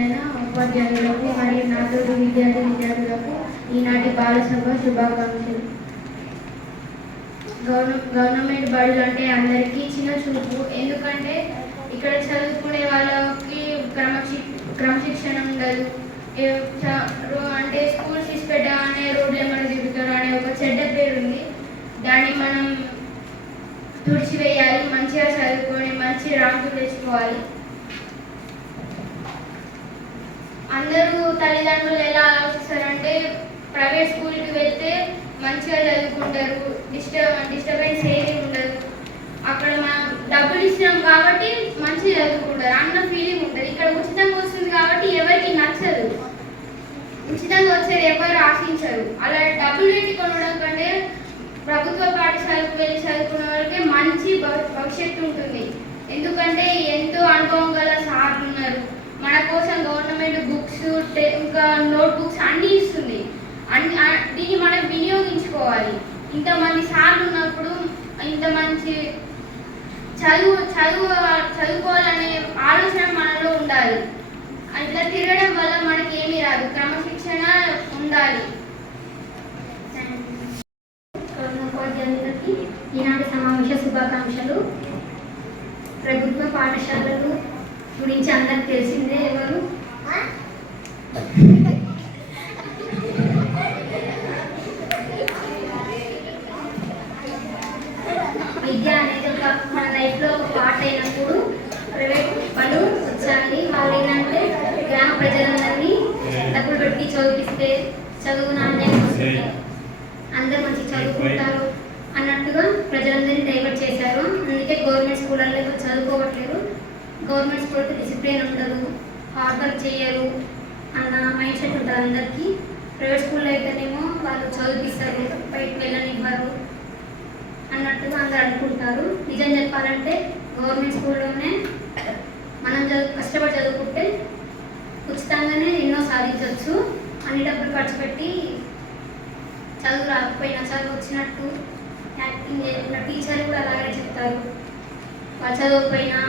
ఉపాధ్యాయులకు మరియు నాతోటి విద్యార్థి విద్యార్థులకు ఈనాటి బాలసభ శుభాకాంక్షలు. గవర్న గవర్నమెంట్ బడులు అంటే అందరికీ చిన్న చూపు. ఎందుకంటే ఇక్కడ చదువుకునే వాళ్ళకి క్రమశి క్రమశిక్షణ ఉండదు. రో- అంటే స్కూల్ ఫీజు అనే రోడ్లు ఏమైనా తిరుగుతారు అనే ఒక చెడ్డ పేరు ఉంది. దాన్ని మనం తుడిచివేయాలి మంచిగా చదువుకొని మంచి ర్యాంకులు తెచ్చుకోవాలి. అందరూ తల్లిదండ్రులు ఎలా ఆలోచిస్తారంటే ప్రైవేట్ స్కూల్కి వెళ్తే మంచిగా చదువుకుంటారు డిస్టర్బ్ డిస్టర్బెన్స్ ఏది ఉండదు. అక్కడ మనం డబ్బులు ఇచ్చినాం కాబట్టి మంచిగా చదువుకుంటారు అన్న ఫీలింగ్ ఉంటుంది. ఇక్కడ ఉచితంగా వస్తుంది కాబట్టి ఎవరికి నచ్చదు. ఉచితంగా వచ్చేది ఎవరు ఆశించరు. అలా డబ్బులు పెట్టి కొనడం కంటే ప్రభుత్వ పాఠశాలకు వెళ్ళి చదువుకున్న వాళ్ళకి మంచి భవిష్యత్తు ఉంటుంది. ఎందుకంటే ఎంతో అనుభవం గల సార్లు ఉన్నారు. మన కోసం గవర్నమెంట్ బుక్స్ ఇంకా నోట్ బుక్స్ అన్నీ ఇస్తుంది. అన్ని దీన్ని మనం వినియోగించుకోవాలి. ఇంతమంది సార్లు ఉన్నప్పుడు ఇంత మంచి చదువు చదువు చదువుకోవాలనే ఆలోచన మనలో ఉండాలి. అట్లా తిరగడం వల్ల మనకి ఏమీ రాదు. క్రమశిక్షణ ఉండాలి. ఈనాటి సమావేశ శుభాకాంక్షలు. ప్రభుత్వ పాఠశాలలు గురించి అందరికి తెలిసిందే ఎవరు? విద్య అనేది ఒక మన లైఫ్లో ఒక పార్ట్ అయినప్పుడు ప్రైవేట్ వాళ్ళు వచ్చాయి వాళ్ళు ఏంటంటే గ్రామ ప్రజలందరినీ డబ్బులు పెట్టి చదివిస్తే చదువు నాణ్యం వస్తుంది. అందరూ మంచి చదువుకుంటారు అన్నట్టుగా ప్రజలందరినీ డైవర్ట్ చేశారు. అందుకే గవర్నమెంట్ స్కూళ్ళల్లో గవర్నమెంట్ స్కూల్కి డిసిప్లిన్ ఉండదు హార్డ్ వర్క్ చేయరు అన్న మైండ్ సెట్ ఉంటుంది అందరికీ. ప్రైవేట్ స్కూల్లో అయితేనేమో వాళ్ళు చదివిస్తారు బయటకు వెళ్ళనివ్వరు అన్నట్టుగా అందరు అనుకుంటారు. నిజం చెప్పాలంటే గవర్నమెంట్ స్కూల్లోనే మనం చదువు కష్టపడి చదువుకుంటే ఉచితంగానే ఎన్నో సాధించవచ్చు అన్ని డబ్బులు ఖర్చు పెట్టి చదువు రాకపోయినా చదువు వచ్చినట్టు యాక్టింగ్ చేయకుండా టీచర్ కూడా అలాగే చెప్తారు. వాళ్ళు చదవకపోయినా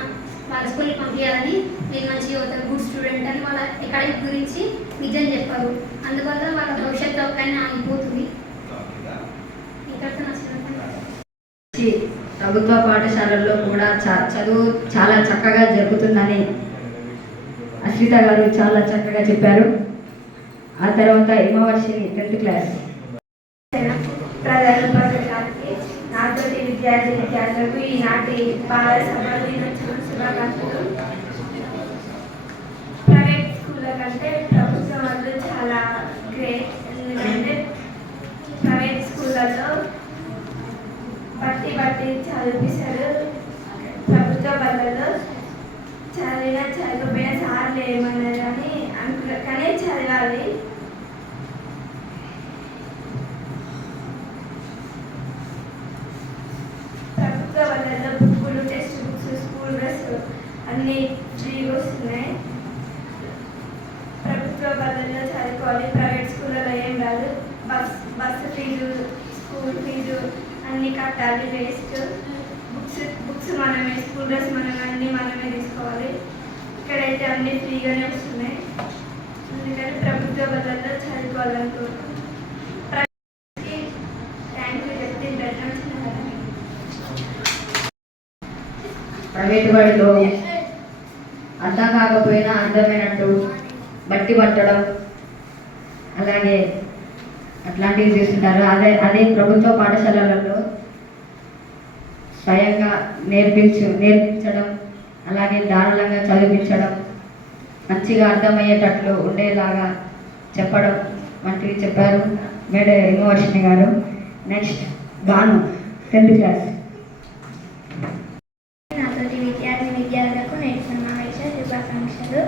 వాళ్ళ స్కూల్కి పంపించాలని మీరు మంచిగా అవుతారు గుడ్ స్టూడెంట్ అని వాళ్ళ అకాడమిక్ గురించి నిజం చెప్పారు. అందువల్ల వాళ్ళ భవిష్యత్తు ఒక్కనే ఆగిపోతుంది. ప్రభుత్వ పాఠశాలల్లో కూడా చ- చదువు చాలా చక్కగా జరుగుతుందని అశ్రిత గారు చాలా చక్కగా చెప్పారు. ఆ తర్వాత హిమవర్షిని టెన్త్ క్లాస్. ప్రధాన పథకానికి నాతోటి విద్యార్థి విద్యార్థులకు ఈనాటి బాల దినోత్సవ శుభాకాంక్షలు ప్రైవేట్ స్కూళ్ళ కంటే ప్రభుత్వ వాళ్ళు చాలా గ్రేట్ ఎందుకంటే ప్రైవేట్ స్కూళ్ళలో బట్టి బట్టి చదివిస్తారు ప్రభుత్వ వాళ్ళలో చదివినా చదవకపోయినా సార్లు ఏమన్నారు అని అనుకుంటారు కానీ చదవాలి ప్రభుత్వ వాళ్ళలో బుక్కులు టెక్స్ట్ బుక్స్ స్కూల్ డ్రెస్ అన్ని ఫ్రీగా ఉన్నాయి. ప్రభుత్వ వాళ్ళలో చదువుకోవాలి ప్రైవేట్ స్కూళ్ళలో ఏం రాదు. Bus bus fee school fee అన్నీ కట్టాలి వేస్ట్. బుక్స్ బుక్స్ మనమే స్కూల్ డ్రెస్ మనమే అన్నీ మనమే తీసుకోవాలి. ఇక్కడైతే అన్నీ ఫ్రీగానే వస్తున్నాయి. అందుకని ప్రభుత్వ వాళ్ళలో చదువుకోవాలనుకుంటున్నాను. థ్యాంక్ ప్రైవేట్ వాడిలో అర్థమైనట్టు బట్టి పట్టడం అలాగే అట్లాంటివి చేస్తుంటారు. అదే అదే ప్రభుత్వ పాఠశాలలలో స్వయంగా నేర్పించు నేర్పించడం అలాగే దారుణంగా చదివించడం మంచిగా అర్థమయ్యేటట్లు ఉండేలాగా చెప్పడం వంటివి చెప్పారు మేడ యూనివర్సిటీ గారు. నెక్స్ట్ భాను టెన్త్ క్లాస్ నాతోటి విద్యార్థి విద్యార్థులకు నేటి సమావేశ శుభాకాంక్షలు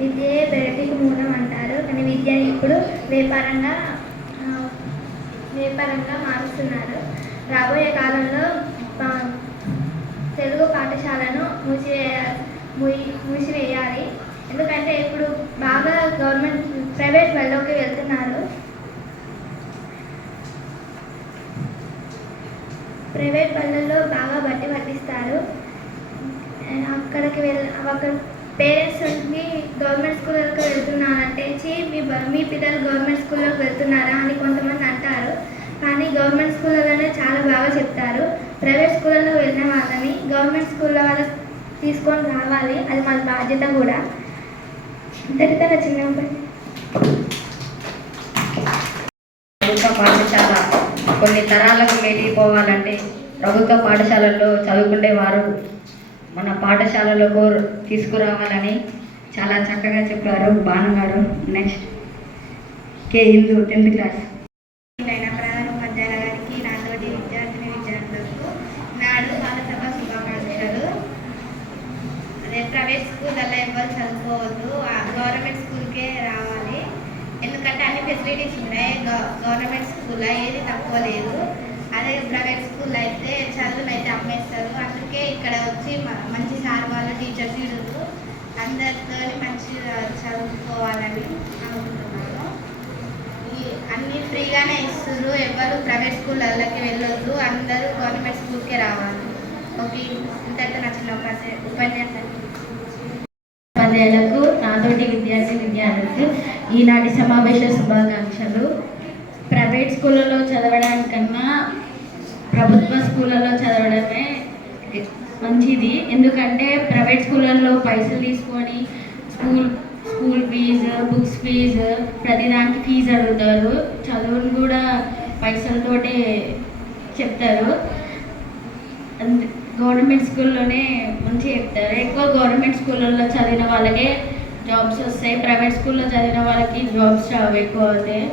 విద్యే పెరటికి మూలం అంటారు. కానీ విద్యను ఇప్పుడు వ్యాపారంగా వ్యాపారంగా మారుస్తున్నారు. రాబోయే కాలంలో తెలుగు పాఠశాలను మూసివేయ మూసివేయాలి. ఎందుకంటే ఇప్పుడు బాగా గవర్నమెంట్ ప్రైవేట్ వాళ్ళలోకి వెళ్తున్నారు. ప్రైవేట్ బళ్ళల్లో బాగా బట్టి పట్టిస్తారు అక్కడికి వెళ్ళ అక్కడ పేరెంట్స్ గవర్నమెంట్ స్కూల్ మీ పిల్లలు గవర్నమెంట్ స్కూల్లోకి వెళ్తున్నారా అని కొంతమంది అంటారు. కానీ గవర్నమెంట్ స్కూళ్ళలోనే చాలా బాగా చెప్తారు. ప్రైవేట్ స్కూళ్ళలో వెళ్ళిన వాళ్ళని గవర్నమెంట్ స్కూల్లో వాళ్ళకి తీసుకొని రావాలి. అది మన బాధ్యత కూడా. ఇంతటితో నా చిన్న ప్రభుత్వ పాఠశాల కొన్ని తరాలకు పోవాలంటే ప్రభుత్వ పాఠశాలల్లో చదువుకునే వారు మన పాఠశాలలకు తీసుకురావాలని చాలా చక్కగా చెప్పారు భానుగారు next K Hindu tenth class అయిన ప్రధాన ఉపాధ్యాయుల గారికి నాతోటి విద్యార్థిని విద్యార్థులకు నాడు బాలసభ శుభాకాంక్షలు అదే ప్రైవేట్ స్కూళ్ళల్లో ఎవరు చదువుకోవద్దు ఆ గవర్నమెంట్ స్కూల్కే రావాలి ఎందుకంటే అన్ని ఫెసిలిటీస్ ఉన్నాయి గవ- గవర్నమెంట్ స్కూల్లో ఏది తక్కువ లేదు అదే ప్రైవేట్ స్కూల్ అయితే చదువులు అయితే అమ్మేస్తారు అందుకే ఇక్కడ వచ్చి మ- మంచి సార్ వాళ్ళు టీచర్స్ ఇడుతూ అందరితో మంచిగా చదువుకోవాలని అనుకుంటున్నాను ఈ అన్ని ఫ్రీగానే ఇస్తారు ఎవరు ప్రైవేట్ స్కూళ్ళకి వెళ్ళొద్దు అందరూ గవర్నమెంట్ స్కూల్కే రావాలి ఓకే ఇంతటితో నా చిన్న ఉపన్యాస- ఉపన్యాసం ఉపాధ్యాయులకు నాతోటి విద్యార్థి విద్యార్థులకు ఈనాటి సమావేశ శుభాకాంక్షలు. ప్రైవేట్ స్కూళ్ళలో చదవడానికన్నా ప్రభుత్వ స్కూళ్ళలో చదవడమే మంచిది. ఎందుకంటే ప్రైవేట్ స్కూళ్ళల్లో పైసలు తీసుకొని school school fee books fee ప్రతిదానికి ఫీజు అడుగుతారు. చదువును కూడా పైసలతోటే చెప్తారు. గవర్నమెంట్ స్కూల్లోనే మంచిగా చెప్తారు? ఎక్కువ గవర్నమెంట్ స్కూళ్ళల్లో చదివిన వాళ్ళకే జాబ్స్ వస్తాయి. ప్రైవేట్ స్కూల్లో చదివిన వాళ్ళకి జాబ్స్ రావు ఎక్కువ అవుతాయి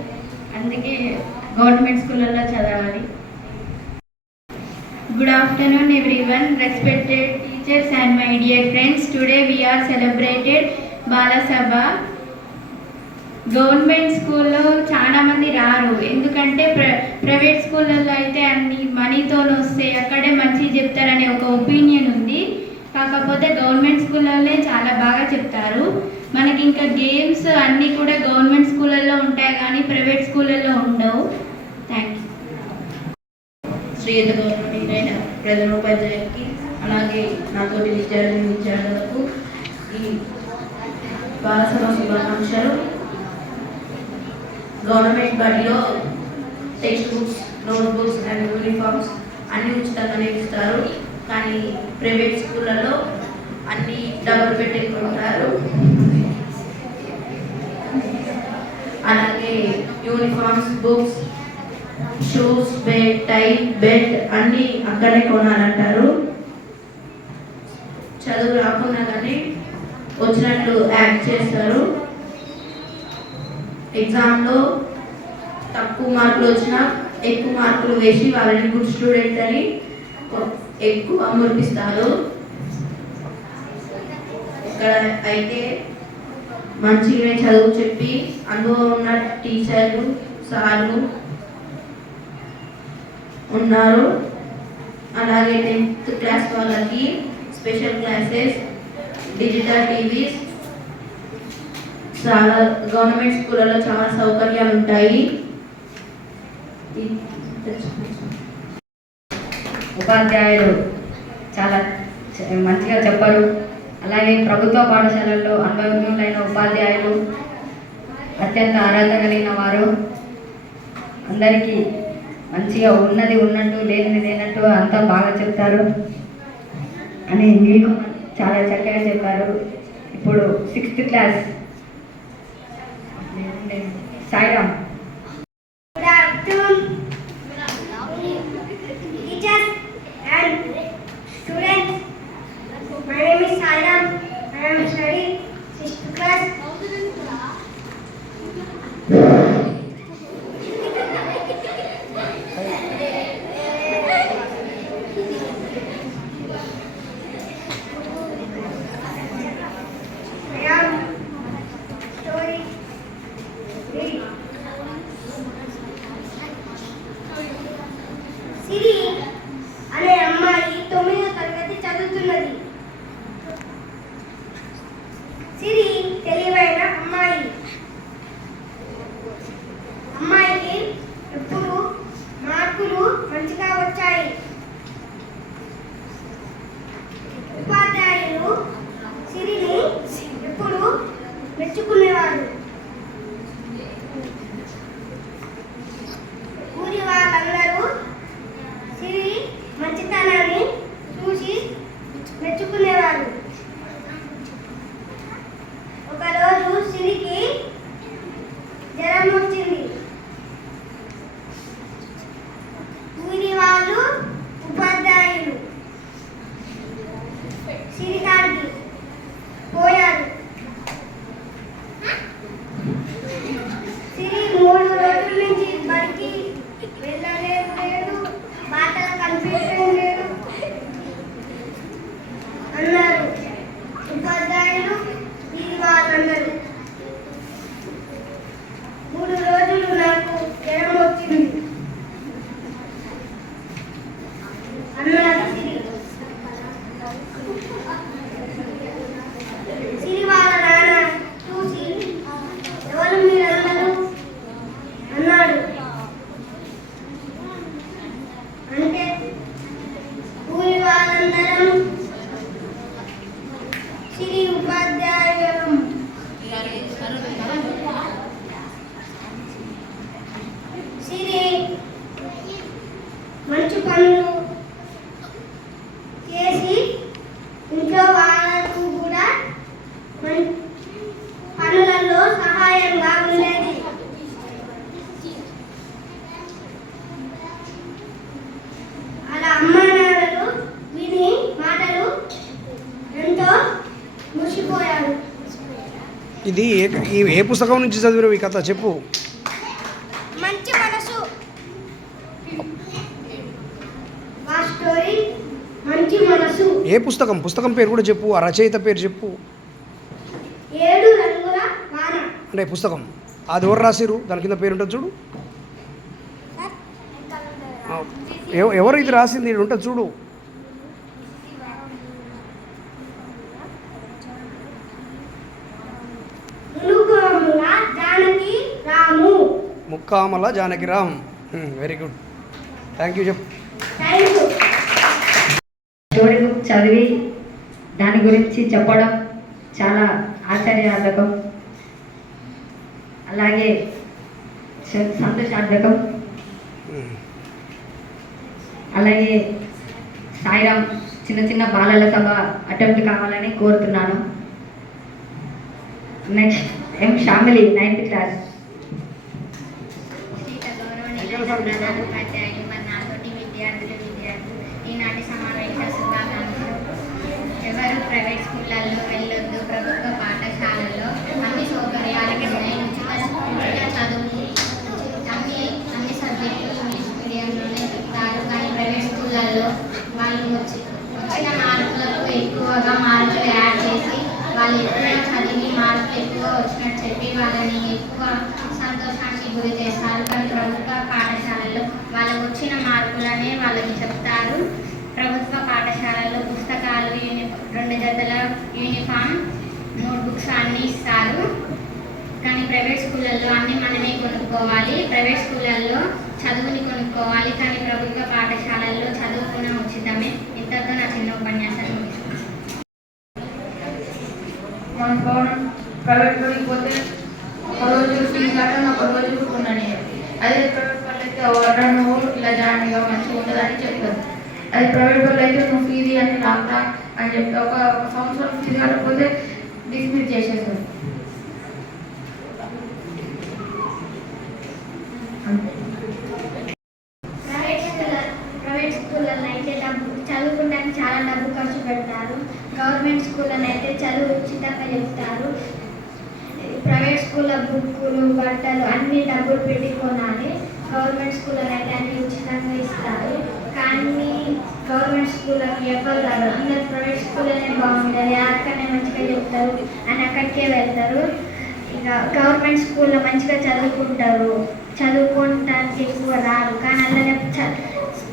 అందుకే గవర్నమెంట్ స్కూళ్ళల్లో చదవాలి. Good afternoon everyone respected teachers and my dear friends today we are celebrated బాలసభ government స్కూల్లో చాలా మంది రారు. ఎందుకంటే ప్ర ప్రైవేట్ స్కూళ్ళల్లో అయితే అన్ని మనీతో వస్తే అక్కడే మంచి చెప్తారనే ఒక ఒపీనియన్ ఉంది. కాకపోతే గవర్నమెంట్ స్కూళ్ళల్లో చాలా బాగా చెప్తారు. మనకి ఇంకా గేమ్స్ అన్నీ కూడా గవర్నమెంట్ స్కూళ్ళల్లో ఉంటాయి కానీ ప్రైవేట్ స్కూళ్ళల్లో ఉండవు. థ్యాంక్ యూ శ్రీయుత గౌరవనీయులైన ప్రధానోపాధ్యాయులకి అలాగే నాతోటి విద్యార్థి విద్యార్థులకు ఈ బాలసభ శుభాకాంక్షలు. గవర్నమెంట్ బడిలో text books note books and uniforms అన్ని ఉచితంగానే ఇస్తారు. కానీ ప్రైవేట్ స్కూళ్ళలో అన్ని డబ్బులు పెట్టుకుంటారు అలాగే uniforms books shoes belt tie belt అన్నీ అక్కడే కొనాలంటారు. చదువు రాకున్నా కానీ వచ్చినట్లు యాక్ట్ చేస్తారు. ఎగ్జామ్లో తక్కువ మార్కులు వచ్చినా ఎక్కువ మార్కులు వేసి వాళ్ళని గుడ్ స్టూడెంట్ అని ఎక్కువ మురిపిస్తారు ఇక్కడ అయితే మంచిగానే చదువు చెప్పి అందులో ఉన్న టీచర్లు సార్లు ఉన్నారు. అలాగే టెన్త్ క్లాస్ వాళ్ళకి స్పెషల్ క్లాసెస్ డిజిటల్ టీవీస్ చాలా గవర్నమెంట్ స్కూళ్ళలో చాలా సౌకర్యాలు ఉంటాయి ఉపాధ్యాయులు చాలా మంచిగా చెప్పరు. అలాగే ప్రభుత్వ పాఠశాలల్లో అనుభవజ్ఞులైన ఉపాధ్యాయులు అత్యంత అర్హత కలిగిన వారు. అందరికీ మంచిగా ఉన్నది ఉన్నట్టు లేనిది లేనట్టు అంతా బాగా చెప్తారు. అని మీకు చాలా చక్కగా చెప్పారు. ఇప్పుడు సిక్స్త్ క్లాస్ సాయిరామ్. இது ఇది ఏ పుస్తకం నుంచి చదివినవి ఈ కథ? చెప్పు. మంచి మనసు. ఆ స్టోరీ మంచి మనసు. ఏ పుస్తకం? పుస్తకం పేరు కూడా చెప్పు ఆ రచయిత పేరు చెప్పు. ఏడు రంగుల వాన. అంటే పుస్తకం. అది ఎవరు రాసిరు దాని కింద పేరు ఉంటుంది చూడు. ఎవరు ఇది రాసింది ఉంటుంది చూడు. Kamala Janakiram very good thank you చెప్పు. స్టోరీ బుక్ చదివి దాని గురించి చెప్పడం చాలా ఆశ్చర్యార్థకం అలాగే స- సంతోషార్థకం అలాగే సాయిరామ్ చిన్న చిన్న బాలల సభ అటెంప్ట్ కావాలని కోరుతున్నాను. Next M Shamili ninth class. м government private బడికి పోతే ఒక రోజు ఫీజు కట్టని ఒక రోజు ఉండని అదే ప్రైవేట్ వాళ్ళు అయితే రెండు రోజులు ఇలా జాయిన్ అయ్యా మంచిగా ఉంటుందని చెప్తారు అది ప్రైవేట్ వాళ్ళు అయితే నువ్వు ఫీజు అని రాక అని చెప్పి ఒక ఒక సంవత్సరం ఫీజు కట్టకపోతే డిస్మిస్ చేసేస్తారు ప్రైవేట్ స్కూల్ ప్రైవేట్ స్కూళ్ళల్లో అయితే డబ్బు చదువుకోవడానికి చాలా డబ్బు ఖర్చు పెడతారు గవర్నమెంట్ స్కూళ్ళలో అయితే చదువు ఉచితంగా చెప్తారు ప్రైవేట్ స్కూల్లో బుక్కులు బట్టలు అన్ని డబ్బులు పెట్టి కొనాలి గవర్నమెంట్ స్కూల్లో అయితే అన్ని ఉచితంగా ఇస్తారు కానీ గవర్నమెంట్ స్కూళ్ళకి ఎవరు రాదు అందరు ప్రైవేట్ స్కూల్లోనే బాగుంటుంది అక్కడనే మంచిగా చెప్తారు. అని అక్కడికే వెళ్తారు. ఇక గవర్నమెంట్ స్కూల్లో మంచిగా చదువుకుంటారు. చదువుకోవడానికి ఎక్కువ రారు. కానీ అలానే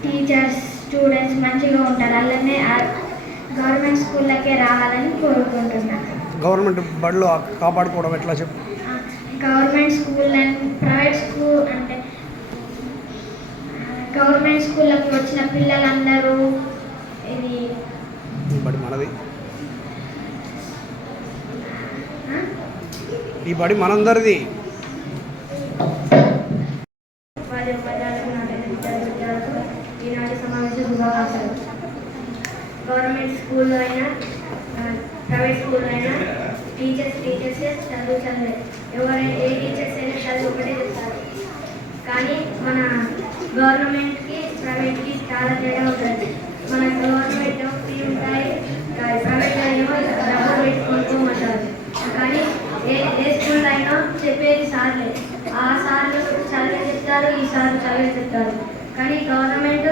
టీచర్స్ స్టూడెంట్స్ మంచిగా ఉంటారు. అలానే గవర్నమెంట్ స్కూళ్ళకే రావాలని కోరుకుంటున్నాను గవర్నమెంట్ బడిలో కాపాడుకోవడం ఎట్లా చెప్పు? Government school and private school అంటే గవర్నమెంట్ స్కూళ్ళకి వచ్చిన పిల్లలందరూ ఇది ఈ బడి మనది. ఈ బడి మనందరిది. ఉపాధ్యాయులకు గవర్నమెంట్ స్కూల్లో అయినా ప్రైవేట్ స్కూల్లో అయినా టీచర్స్ టీచర్స్ చదువు చదివే. ఎవరైనా ఏ టీచర్స్ అయినా చదువు ఒకటే చెప్తారు. కానీ మన గవర్నమెంట్కి ప్రైవేట్కి చాలా తేడా ఉంటుంది మన గవర్నమెంట్ ఫీ ఉంటాయి కానీ ప్రైవేట్ ఏమో డబ్బులు పెట్టి కొనుక్కోమంటారు కానీ ఏ ఏ స్కూల్లో అయినా చెప్పేది సార్లే. ఆ సార్లు చదివే చెప్తారు ఈ సార్లు చదివే చెప్తారు. కానీ గవర్నమెంట్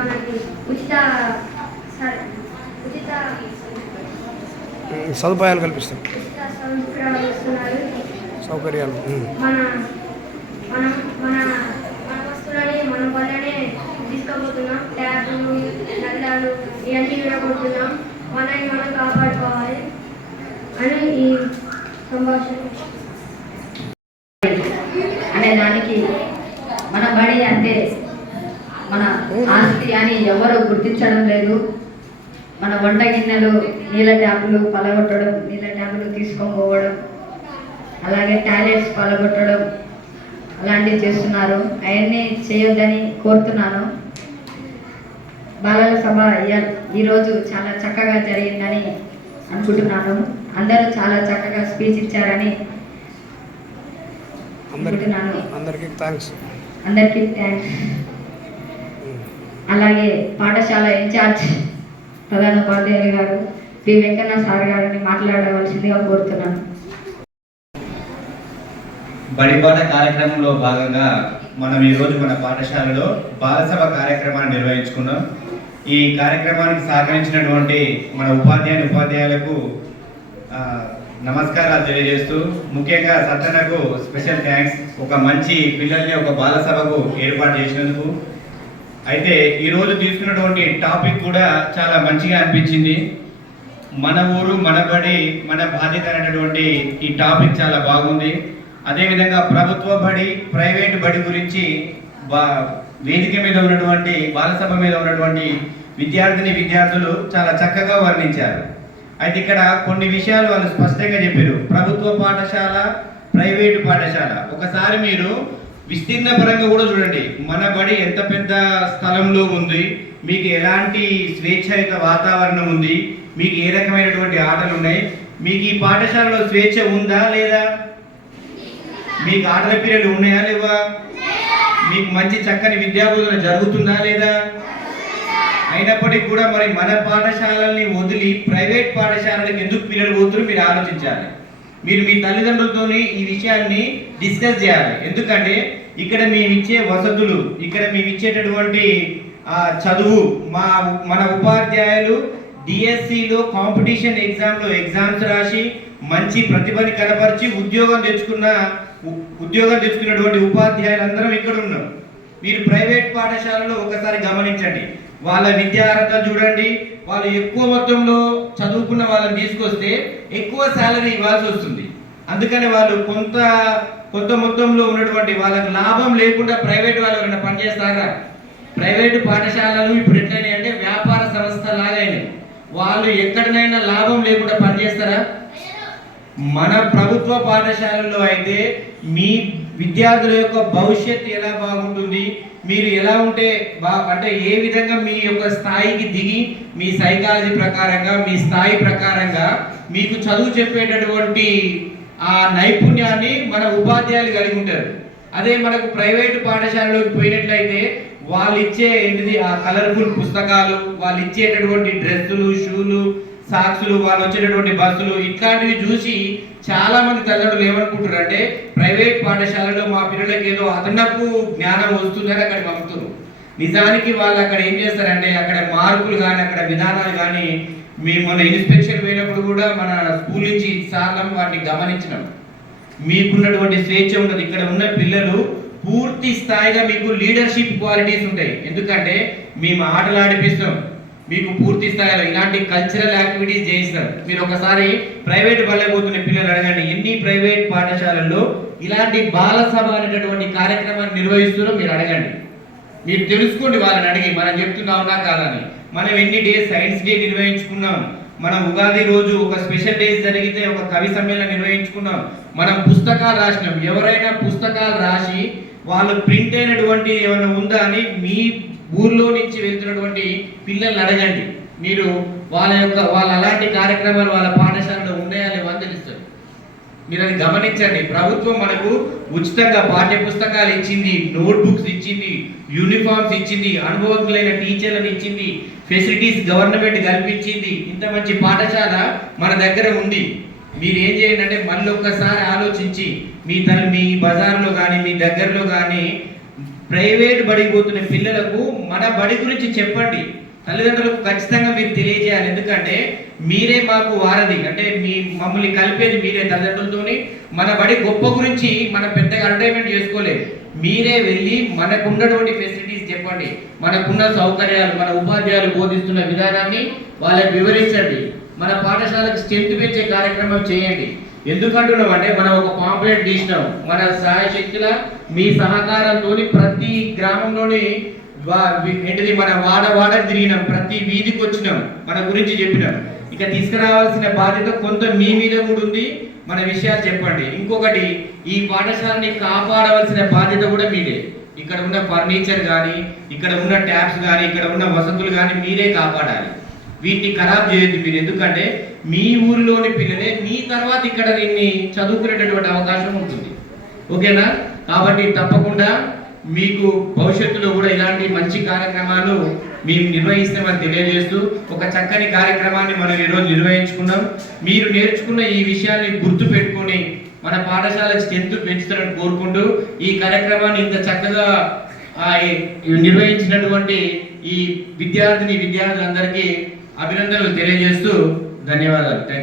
మనకి ఉచిత ఉచిత సదుపాయాలు కల్పిస్తాం సౌకర్యాలు. మన మనం మన మన వస్తువులని మన వల్లనే తీసుకోబోతున్నాం ట్యాబ్లు నల్లాలు ఇవన్నీ విడగొడుతున్నాం. మనని మనం కాపాడుకోవాలి. అని ఈ సంభాషణ. అనే దానికి మన బడి అంటే మన ఆస్తి అని ఎవరు గుర్తించడం లేదు. మన వంట గిన్నెలు నీళ్ళ ట్యాపులు పలగొట్టడం నీళ్ళ ట్యాపులు తీసుకొని పోవడం అలాగే టాయిలెట్స్ పలగొట్టడం అలాంటివి చేస్తున్నారు. అవన్నీ చేయొద్దని కోరుతున్నాను. బాలల సభ ఈరోజు చాలా చక్కగా జరిగిందని అనుకుంటున్నాను. అందరూ చాలా చక్కగా స్పీచ్ ఇచ్చారని అందరికీ అందరికీ థ్యాంక్స్ అందరికీ థ్యాంక్స్ అలాగే పాఠశాల ఇన్ఛార్జ్ ప్రధాన ఉపాధ్యాయులు గారు పి వెంకన్న సార్ గారిని మాట్లాడవలసిందిగా కోరుతున్నాను. బడిపాట కార్యక్రమంలో భాగంగా మనం ఈరోజు మన పాఠశాలలో బాలసభ కార్యక్రమాన్ని నిర్వహించుకున్నాం. ఈ కార్యక్రమానికి సహకరించినటువంటి మన ఉపాధ్యాయుని ఉపాధ్యాయులకు నమస్కారాలు తెలియజేస్తూ ముఖ్యంగా సత్తనకు స్పెషల్ థ్యాంక్స్. ఒక మంచి పిల్లల్ని ఒక బాలసభకు ఏర్పాటు చేసినందుకు. అయితే ఈరోజు తీసుకున్నటువంటి టాపిక్ కూడా చాలా మంచిగా అనిపించింది. మన ఊరు మన బడి మన బాధ్యత అనేటటువంటి ఈ టాపిక్ చాలా బాగుంది. అదేవిధంగా ప్రభుత్వ బడి ప్రైవేట్ బడి గురించి బా వేదిక మీద ఉన్నటువంటి బాలసభ మీద ఉన్నటువంటి విద్యార్థిని విద్యార్థులు చాలా చక్కగా వర్ణించారు. అయితే ఇక్కడ కొన్ని విషయాలు వాళ్ళు స్పష్టంగా చెప్పారు. ప్రభుత్వ పాఠశాల ప్రైవేటు పాఠశాల. ఒకసారి మీరు విస్తీర్ణ పరంగా కూడా చూడండి. మన బడి ఎంత పెద్ద స్థలంలో ఉంది. మీకు ఎలాంటి స్వేచ్ఛాయుత వాతావరణం ఉంది. మీకు ఏ రకమైనటువంటి ఆటలు ఉన్నాయి. మీకు ఈ పాఠశాలలో స్వేచ్ఛ ఉందా లేదా? మీకు ఆటల పీరియడ్ ఉన్నాయా లేవా? మీకు మంచి చక్కని విద్యాబోధన జరుగుతుందా లేదా? అయినప్పటికీ కూడా మరి మన పాఠశాలల్ని వదిలి ప్రైవేట్ పాఠశాలలకు ఎందుకు పిల్లలు పోతున్నారు మీరు ఆలోచించాలి. మీరు మీ తల్లిదండ్రులతో ఈ విషయాన్ని డిస్కస్ చేయాలి. ఎందుకంటే ఇక్కడ మేము ఇచ్చే వసతులు ఇక్కడ మేము ఇచ్చేటటువంటి చదువు మా మన ఉపాధ్యాయులు డిఎస్సిలో కాంపిటీషన్ ఎగ్జామ్లో ఎగ్జామ్స్ రాసి మంచి ప్రతిభని కనపరిచి ఉద్యోగం తెచ్చుకున్న ఉ- ఉద్యోగం తెచ్చుకున్నటువంటి ఉపాధ్యాయులందరం ఇక్కడ ఉన్నాం మీరు ప్రైవేట్ పాఠశాలలో ఒకసారి గమనించండి. వాళ్ళ విద్యార్హత చూడండి వాళ్ళు ఎక్కువ మొత్తంలో చదువుకున్న వాళ్ళని తీసుకొస్తే ఎక్కువ శాలరీ ఇవ్వాల్సి వస్తుంది. అందుకని వాళ్ళు కొంత కొంత మొత్తంలో ఉన్నటువంటి వాళ్ళకి లాభం లేకుండా ప్రైవేట్ వాళ్ళు ఎవరైనా పనిచేస్తారా ప్రైవేటు పాఠశాలలు ఇప్పుడు ఎట్లయినాయి అంటే వ్యాపార సంస్థ లాగైనాయి వాళ్ళు ఎక్కడనైనా లాభం లేకుండా పనిచేస్తారా మన ప్రభుత్వ పాఠశాలల్లో అయితే మీ విద్యార్థుల యొక్క భవిష్యత్తు ఎలా బాగుంటుంది మీరు ఎలా ఉంటే బా అంటే ఏ విధంగా మీ యొక్క స్థాయికి దిగి మీ సైకాలజీ ప్రకారంగా మీ స్థాయి ప్రకారంగా మీకు చదువు చెప్పేటటువంటి ఆ నైపుణ్యాన్ని మన ఉపాధ్యాయులు కలిగి ఉంటారు. అదే మనకు ప్రైవేటు పాఠశాలలోకి పోయినట్లయితే వాళ్ళు ఇచ్చే ఏంటిది ఆ కలర్ఫుల్ పుస్తకాలు వాళ్ళు ఇచ్చేటటువంటి డ్రెస్సులు షూలు సాక్సులు వాళ్ళు వచ్చేటటువంటి బస్సులు ఇట్లాంటివి చూసి చాలా మంది తల్లిదండ్రులు ఏమనుకుంటున్నారు అంటే ప్రైవేట్ పాఠశాలలో మా పిల్లలకి ఏదో అదనపు జ్ఞానం వస్తుందని అక్కడ పంపుతున్నారు. నిజానికి వాళ్ళు అక్కడ ఏం చేస్తారంటే అక్కడ మార్కులు కానీ అక్కడ విధానాలు కానీ మేము మన ఇన్స్పెక్షన్ పోయినప్పుడు కూడా మన స్కూల్ నుంచి సార్లం వాటిని గమనించినాం. మీకున్నటువంటి స్వేచ్ఛ ఉండదు ఇక్కడ ఉన్న పిల్లలు పూర్తి స్థాయిగా మీకు లీడర్షిప్ క్వాలిటీస్ ఉంటాయి. ఎందుకంటే మేము ఆటలు ఆడిపిస్తాం. మీకు పూర్తి స్థాయిలో ఇలాంటి కల్చరల్ యాక్టివిటీస్ చేయిస్తారు. మీరు ఒకసారి ప్రైవేట్ బల్లైపోతున్న పిల్లలు అడగండి ఎన్ని ప్రైవేట్ పాఠశాలల్లో ఇలాంటి బాలసభ అనేటటువంటి కార్యక్రమాన్ని నిర్వహిస్తున్నారో మీరు అడగండి. మీరు తెలుసుకోండి వాళ్ళని అడిగి మనం చెప్తున్నావునా కాదని. మనం ఎన్ని డేస్ సైన్స్ డే నిర్వహించుకున్నాం? మనం ఉగాది రోజు ఒక స్పెషల్ డేస్ జరిగితే ఒక కవి సమ్మేళనం నిర్వహించుకున్నాం. మనం పుస్తకాలు రాసినాం. ఎవరైనా పుస్తకాలు రాసి వాళ్ళు ప్రింట్ అయినటువంటి ఏమైనా ఉందా అని మీ ఊర్లో నుంచి వెళ్తున్నటువంటి పిల్లల్ని అడగండి. మీరు వాళ్ళ యొక్క వాళ్ళ అలాంటి కార్యక్రమాలు వాళ్ళ పాఠశాలలో ఉన్నాయా లేవా తెలుస్తారు. మీరు అది గమనించండి. ప్రభుత్వం మనకు ఉచితంగా పాఠ్య పుస్తకాలు ఇచ్చింది నోట్బుక్స్ ఇచ్చింది యూనిఫామ్స్ ఇచ్చింది అనుభవజ్ఞులైన టీచర్లను ఇచ్చింది ఫెసిలిటీస్ గవర్నమెంట్ కల్పించింది. ఇంత మంచి పాఠశాల మన దగ్గర ఉంది. మీరు ఏం చేయండి అంటే మళ్ళీ ఒక్కసారి ఆలోచించి మీ తల్లి మీ బజార్లో కానీ మీ దగ్గరలో కానీ ప్రైవేట్ బడికి పోతున్న పిల్లలకు మన బడి గురించి చెప్పండి. తల్లిదండ్రులకు ఖచ్చితంగా మీరు తెలియజేయాలి. ఎందుకంటే మీరే మాకు వారది అంటే మీ మమ్మల్ని కలిపేది మీరే తల్లిదండ్రులతోని. మన బడి గొప్ప గురించి మనం పెద్దగా అడ్వర్టైజ్మెంట్ చేసుకోలేదు మీరే వెళ్ళి మనకున్నటువంటి ఫెసిలిటీస్ చెప్పండి. మనకున్న సౌకర్యాలు మన ఉపాధ్యాయులు బోధిస్తున్న విధానాన్ని వాళ్ళకి వివరించండి. మన పాఠశాలకు స్ట్రెంత్ పెంచే కార్యక్రమం చేయండి. ఎందుకంటున్నాం అంటే మనం ఒక పాంప్లెట్ తీసినాం. మన సహాయ శక్తుల మీ సహకారంతో ప్రతి గ్రామంలోని వా- ఏంటిది మన వాడ వాడ తిరిగినాం. ప్రతి వీధికి వచ్చినాం. మన గురించి చెప్పినాం. ఇక తీసుకురావాల్సిన బాధ్యత కొంత మీ మీద కూడా ఉంది. మన విషయాలు చెప్పండి. ఇంకొకటి ఈ పాఠశాలని కాపాడవలసిన బాధ్యత కూడా మీదే. ఇక్కడ ఉన్న ఫర్నిచర్ కానీ ఇక్కడ ఉన్న ట్యాబ్స్ కానీ ఇక్కడ ఉన్న వసతులు కానీ మీరే కాపాడాలి. వీటిని ఖరాబ్ చేయొద్దు మీరు. ఎందుకంటే మీ ఊరిలోని పిల్లలే మీ తర్వాత ఇక్కడ దీన్ని చదువుకునేటటువంటి అవకాశం ఉంటుంది. ఓకేనా? కాబట్టి తప్పకుండా మీకు భవిష్యత్తులో కూడా ఇలాంటి మంచి కార్యక్రమాలు మేము నిర్వహిస్తామని తెలియజేస్తూ ఒక చక్కని కార్యక్రమాన్ని మనం ఈరోజు నిర్వహించుకున్నాం. మీరు నేర్చుకున్న ఈ విషయాన్ని గుర్తు పెట్టుకొని మన పాఠశాల స్ట్రెంత్ పెంచుతారని కోరుకుంటూ ఈ కార్యక్రమాన్ని ఇంత చక్కగా నిర్వహించినటువంటి ఈ విద్యార్థిని విద్యార్థులందరికీ అభినందనలు తెలియజేస్తూ ధన్యవాదాలు. Thank you